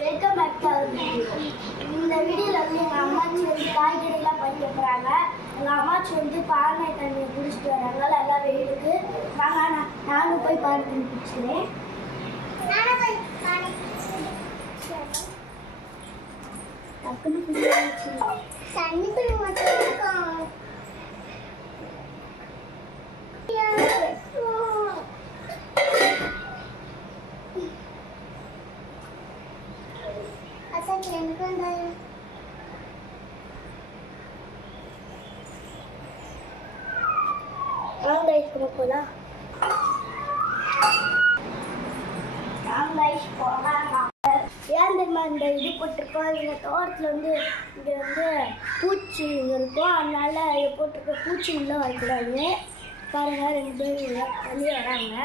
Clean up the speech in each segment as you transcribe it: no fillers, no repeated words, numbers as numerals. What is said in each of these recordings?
Welcome back to our video. இந்த வீடியோவில் வந்து எங்கள் அம்மாச்சி வந்து காய்கறிலாம் பறிக்க போகிறாங்க. எங்கள் அம்மாச்சி வந்து பானை தண்ணியை குடிச்சிட்டு வராங்க. நல்லா வெயிலுக்கு வாங்க நானும் போய் பானை தண்ணி குடிச்சிக்கிறேன். தண்ணி இந்த இது போட்டிருக்கோம். இந்த தோட்டத்தில் வந்து இங்கே வந்து பூச்சி இருக்கும், அதனால இதை போட்டிருக்க பூச்சி உள்ளே வரக்கூடாது. பாருங்க, 2 பேர் வெளியே வராங்க.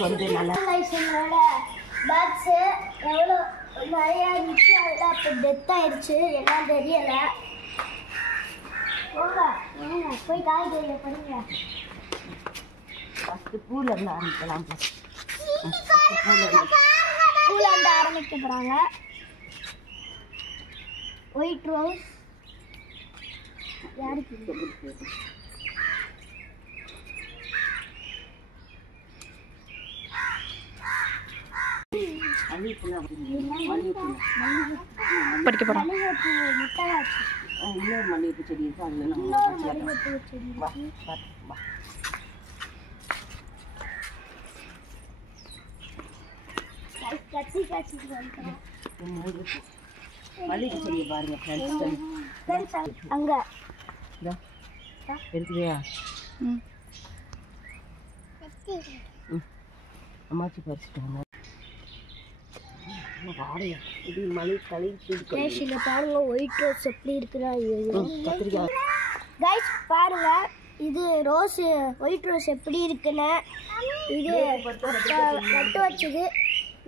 கொஞ்சம் நல்லா பேட்ஸு எவ்வளோ நிறையா இருந்துச்சு, அதெல்லாம் இப்போ டெத் ஆயிடுச்சு, எல்லாம் தெரியலை. போய் காய்கறியை பண்ணுங்க. பூல இருந்து ஆரம்பிக்கலாம். பூல இருந்து ஆரம்பிக்க போகிறாங்க. ஒயிட் ரோஸ் யாருக்கு படிக்க போறோம். முட்டை இன்னொரு மல்லிகைப்பூ செடி இருக்கு, அதுல நம்ம மல்லிகை செடியை பாருங்க ஃப்ரெண்ட்ஸ். அங்க இருக்குதா? அம்மாச்சி பறிச்சுட்டாங்க. இது மலை களி பாருங்க, ஒயிட் ரோஸ் எப்படி இருக்குதா? கத்திரிக்காய் கைஸ் பாருங்க, இது ரோஸ் ஒயிட் ரோஸ் எப்படி இருக்குன்னு. இது நட்டு வச்சது.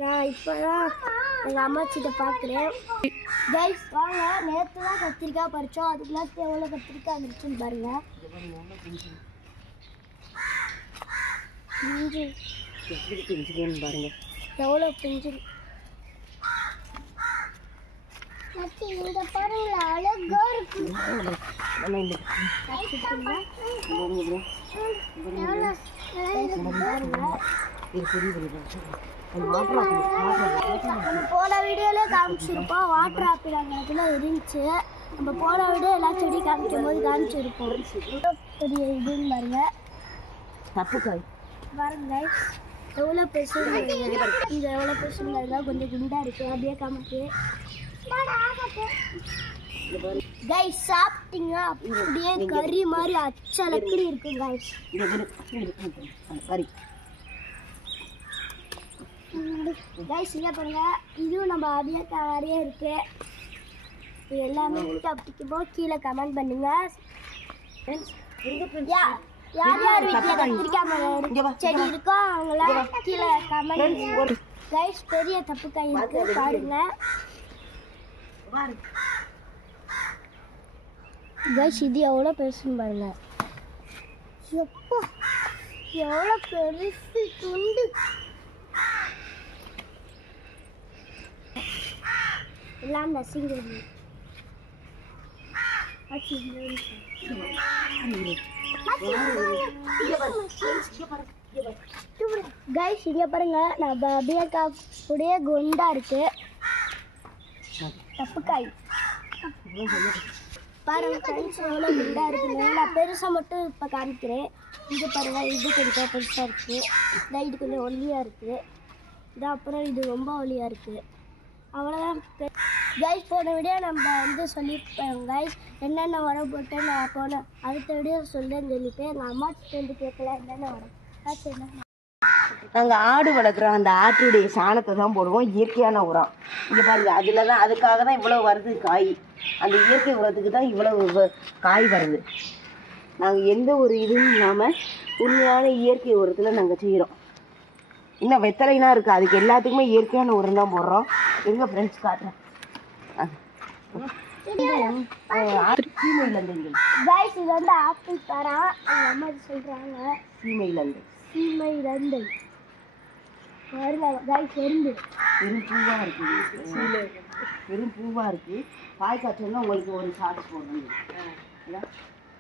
நான் இப்போ தான் எங்கள் அம்மாச்சிட்ட பார்க்குறேன். கைஸ் வாங்க, நேற்று தான் கத்திரிக்காய் பறித்தோம், அதுக்குலாம் எவ்வளோ கத்திரிக்காய் இருந்துச்சுன்னு பாருங்க. பிஞ்சு பாருங்க, எவ்வளோ பிஞ்சு. இங்க பாருங்க, அழகா இருக்கு. போன வீடியோல காமிச்சிருப்போம், வாட்டர் ஆப்பிள் அந்த இடத்துல இருந்துச்சு. நம்ம போன வீடியோ எல்லா செடி காமிக்கும் போது காமிச்சிருப்போம். பெரிய இதுன்னு பாருங்க, தப்புக்காய் பாருங்க எவ்வளோ பெருசு. இங்கே எவ்வளோ பெருசுங்கிறதுல கொஞ்சம் குண்டா இருக்கு, அப்படியே காமிச்சு. கைஸ் சாப்பிட்டீங்க அப்படியே கறி மாதிரி அச்சலக்கடி இருக்கும் கைஸ். கைஸ் இங்கே பாருங்க, இதுவும் நம்ம அப்படியே நிறைய இருக்கு. இது எல்லாமே அப்படிக்கும்போது கீழே கமெண்ட் பண்ணுங்க. யார் யார் வீட்டில் கத்திரிக்காய் செடி இருக்கோ அவங்களாம் கீழே கமெண்ட். கைஸ் பெரிய தப்புக்காய் இருக்கு பாருங்க. கைஸ் இது எவ்வளோ பெருசுன்னு பாருங்க. எப்போ எவ்வளோ பெருசு துண்டு. எல்லாம் நசிங்கிறது. கைஸ் இங்கே பாருங்க, நம்ம அப்படியே அப்படியே குண்டா இருக்கு தப்புக்காய். பாருங்க ஃப்ரெண்ட்ஸ் எவ்வளோ குண்டாக இருக்குங்க. நான் பெருசாக மட்டும் இப்போ காமிக்கிறேன். இது பாருங்க, இது கொஞ்சம் பெருசாக இருக்குது, இதான் இது கொஞ்சம் ஒல்லியாக இருக்குது, இதான் அப்புறம் இது ரொம்ப ஒல்லியாக இருக்குது. அவ்வளோதான் கைஸ். போன வீடியோ நம்ம வந்து சொல்லியிருப்பேன் கைஸ், என்னென்ன உரம் போட்டு நான் போன அடுத்த வீடியோ சொல்கிறேன்னு சொல்லிட்டு எங்கள் அம்மா வந்து கேட்கல என்னென்ன உரம். சரி, நாங்கள் ஆடு வளர்க்குறோம், அந்த ஆட்டுடைய சாணத்தை தான் போடுவோம், இயற்கையான உரம். இங்கே பாருங்க, அதில் தான் அதுக்காக தான் இவ்வளோ வருது காய். அந்த இயற்கை உரத்துக்கு தான் இவ்வளோ காய் வருது. நாங்கள் எந்த ஒரு இதுவும் இல்லாமல் உண்மையான இயற்கை உரத்தில் நாங்கள் செய்கிறோம். இன்னும் வெத்தலைனா இருக்குது, அதுக்கு எல்லாத்துக்குமே இயற்கையான உரம் தான் போடுறோம். எங்கள் ஃப்ரெண்ட்ஸ் காட்டுறேன். கைஸ் இது வந்து ஆப்பிள் பழம் எங்கள் அம்மா சொல்கிறாங்க சீமையிலந்து சீமையிலந்து பாருங்க கைஸ் எறும்பு வெறும் பூவாக இருக்குது வெறும் பூவாக இருக்குது காய் காய்ச்சல்னா உங்களுக்கு ஒரு சார்ஜ் போடணும்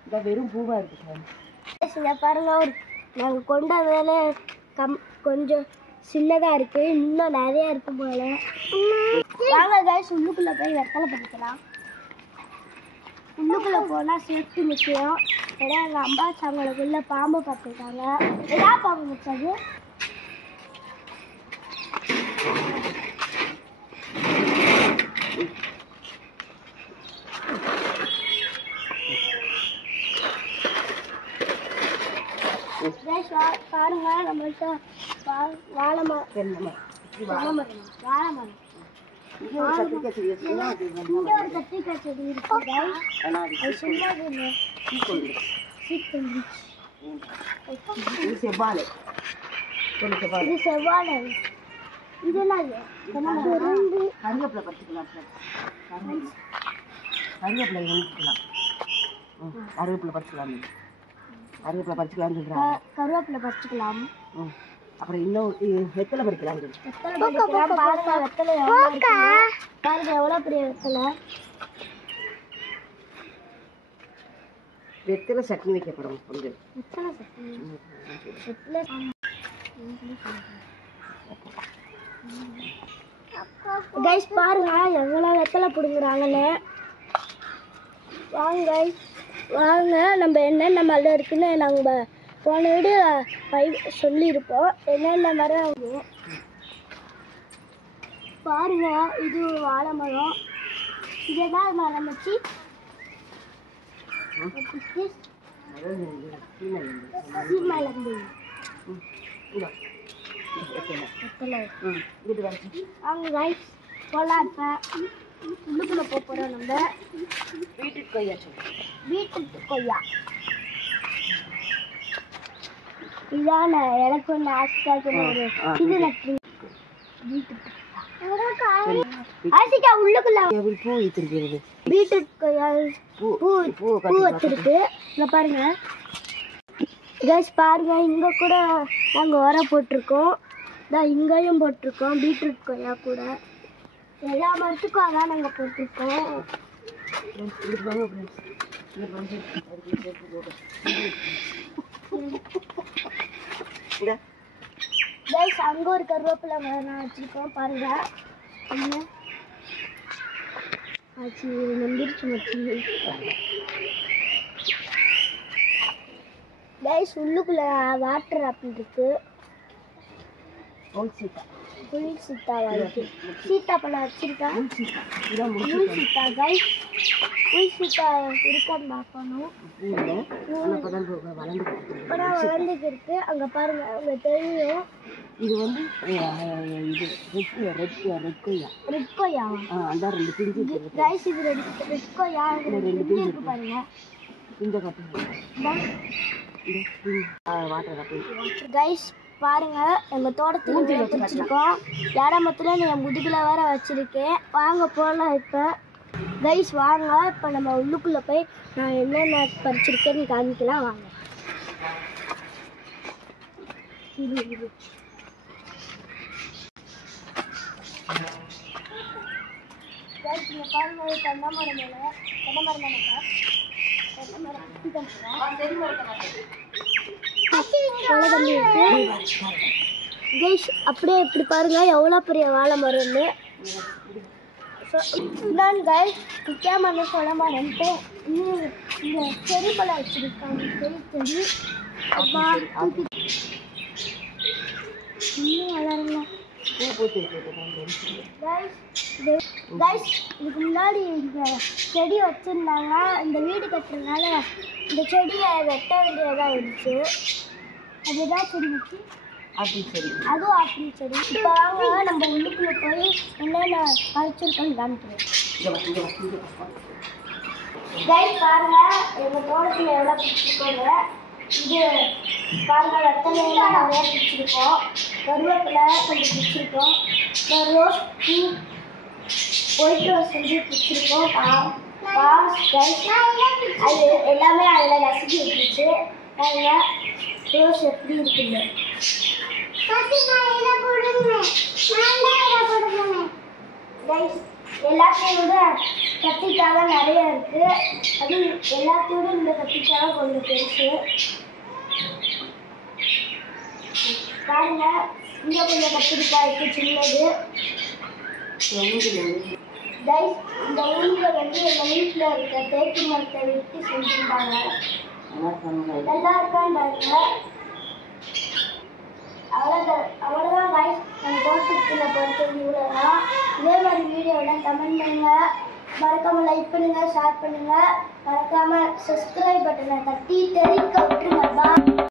இந்த வெறும் பூவாக இருக்குது சார் பாருங்க நாங்கள் கொண்ட வேலை கொஞ்சம் சின்னதாக இருக்குது இன்னும் நிறையா இருக்கும் போல வாங்க கைஸ் உள்ளுக்குள்ளே போய் வெத்தலை பண்ணிக்கலாம் உள்ளுக்குள்ளே போனால் சேஃப்டி முக்கியம் ஏன்னா எங்கள் அம்மா சாங்களுக்குள்ளே பாம்பு பார்த்துருக்காங்க எதா பாம்பு மிச்சது பாருங்க நம்மள்கிட்ட வாழை மரம் வாழை மரம் இங்கே ஒரு கத்திரிக்காய் செடி இருக்குது அது சொல்லாது இது செவ்வாழை இது செவ்வாழை இது என்ன கருவேப்பிலை பறிச்சுக்கலாம் கருவேப்பிலை எழுதிக்கலாம் கருவேப்பிலை பறிச்சுக்கலாம் கருவேப்பிலை பறிச்சுக்கலாம்னு சொல்கிறாங்க கருவேப்பிலை பறிச்சுக்கலாம் அப்புறம் இன்னும் வெத்தலை பறிக்கலாம் பாருங்க வெத்தலை பாருங்க எவ்வளோ பெரிய வெத்தலை வெத்தலை சட்னி வைக்கப்படும் கொஞ்சம் வெத்தலை வெத்தலை கைஸ் பாருங்க எவ்வளோ வெத்தலை பிடுங்குறாங்கன்னு வாங்க கைஸ் வாங்க நம்ம என்னென்ன மரம் இருக்குன்னு நாங்கள் போன வீடியோ சொல்லியிருப்போம் என்னென்ன மரம் பாருங்க இது வாழை மரம் இது என்ன மரம் வச்சு சீமையிலந்து வாங்க கைஸ் போகலாம் இப்போ உள்ளுக்குள்ளே போக போகிறோம் நம்ம பீட்ரூட் கொய்யா பீட்ரூட் கொய்யா இதான எனக்கு ஒன்று ஆசைக்காக ஒரு இது நட்டு ஆசைக்கா உள்ளுக்குள்ள பூ வைத்திருக்கிறது பீட்ரூட் கொய்யா பூ வச்சிருக்கு இங்க பாருங்க கைஸ் பாருங்க இங்க கூட நாங்கள் உரம் போட்டிருக்கோம் இங்கேயும் போட்டிருக்கோம் பீட்ரூட் கொய்யா கூட எல்லா மரத்துக்கும் அதான் நாங்கள் போட்டிருக்கோம் கைஸ் அங்கே ஒரு கருவேப்பிலை மரம் நான் வச்சுருக்கோம் பாருங்க என்ன ஆச்சு நம்பிடுச்சு மச்சி கைஸ் உள்ளுக்குள்ள வாட்டர் ஆப்பிள் இருக்கு புல் சீத்தாவா இருக்கு சீத்தாப்பழம் வச்சிருக்கா புல் சீத்தா கைஸ் புல் சீத்தா இருக்கான்னு பார்க்கணும் இப்போதான் வளர்ந்துக்கு இருக்கு அங்கே பாருங்க அங்கே தெரியும் இது வந்து இது ரெட் கொய்யா அந்த ரெண்டு பிஞ்சு கைஸ் இது ரெட் கொய்யா ரெண்டு பிஞ்சு இருக்கு பாருங்க பிஞ்சை காட்டு வாட்டர் காட்டு கைஸ் பாருங்க எங்க தோட்டத்துல வச்சிருக்கோம் இடமத்துல என் முதுகுல வேற வச்சிருக்கேன் வாங்க போகலாம் இப்போ கைஸ் வாங்க இப்போ நம்ம உள்ளுக்குள்ள போய் நான் என்னென்ன பறிச்சிருக்கேன்னு காமிக்கலாம் வாங்க பாருங்க தென்னை கைஸ் அப்படியே இப்படி பாருங்க எவ்வளோ பெரிய வாழை மரம்னு நான் கைஸ் முக்கியமான சொல்ல மாட்டேன்ட்டு இந்த செடி பழம் வச்சிருக்காங்க செடி அப்பா இன்னும் வளரல கைஸ் இதுக்கு முன்னாடி இந்த செடி வச்சுருந்தாங்க இந்த வீடு கட்டுறதுனால இந்த செடியை வெட்ட வேண்டியதாக இருந்துச்சு அதுதான் செடி வச்சு அதுவும் ஆப்பிள் செடி இப்போ வாங்க நம்ம உள்ளுக்குள்ளே போய் என்னென்ன பறிச்சிருக்கோன்னு காமிக்கிறேன் கைஸ் பாருங்க எங்கள் தோட்டத்தில் எவ்வளோ பிடிச்சிருக்கோங்க இது பாருங்க வெத்தலையெல்லாம் நிறையா பிடிச்சிருக்கோம் கருவேப்பிலை கொஞ்சம் பிடிச்சிருக்கோம் ரோஸ் பூ ஒயிட் ரோஸ் வந்து பிடிச்சிருக்கோம் அது எல்லாமே அதில் நசுக்கி விட்டுருச்சு. அதில் ரோஸ் எப்படி இருக்குங்க எல்லாத்தையும் விட கத்திரிக்காய் தான் நிறைய இருக்கு. அது எல்லாத்தையும் விட இந்த கத்திரிக்காய் கொஞ்சம் பெருசு பாருங்க. இங்க கொஞ்சம் கத்திரிக்காய் இருக்கு சின்னது. இந்த ஊர்ல வந்து எங்க வீட்டுல இருக்க தேக்கு மரத்தை வெட்டி செஞ்சிருந்தாங்க. நல்லா இருக்கான்னு பாருங்க. அவ்வளோதான் गाइस, நம்ம தோட்டத்துல பொறுத்தது இவ்வளோதான். இதே மாதிரி வீடியோவில் கமெண்ட் பண்ணுங்க, மறக்காம லைக் பண்ணுங்க, ஷேர் பண்ணுங்க, மறக்காம சப்ஸ்கிரைப் பட்டனை தட்டி தெரிவிக்க விட்டுருங்க.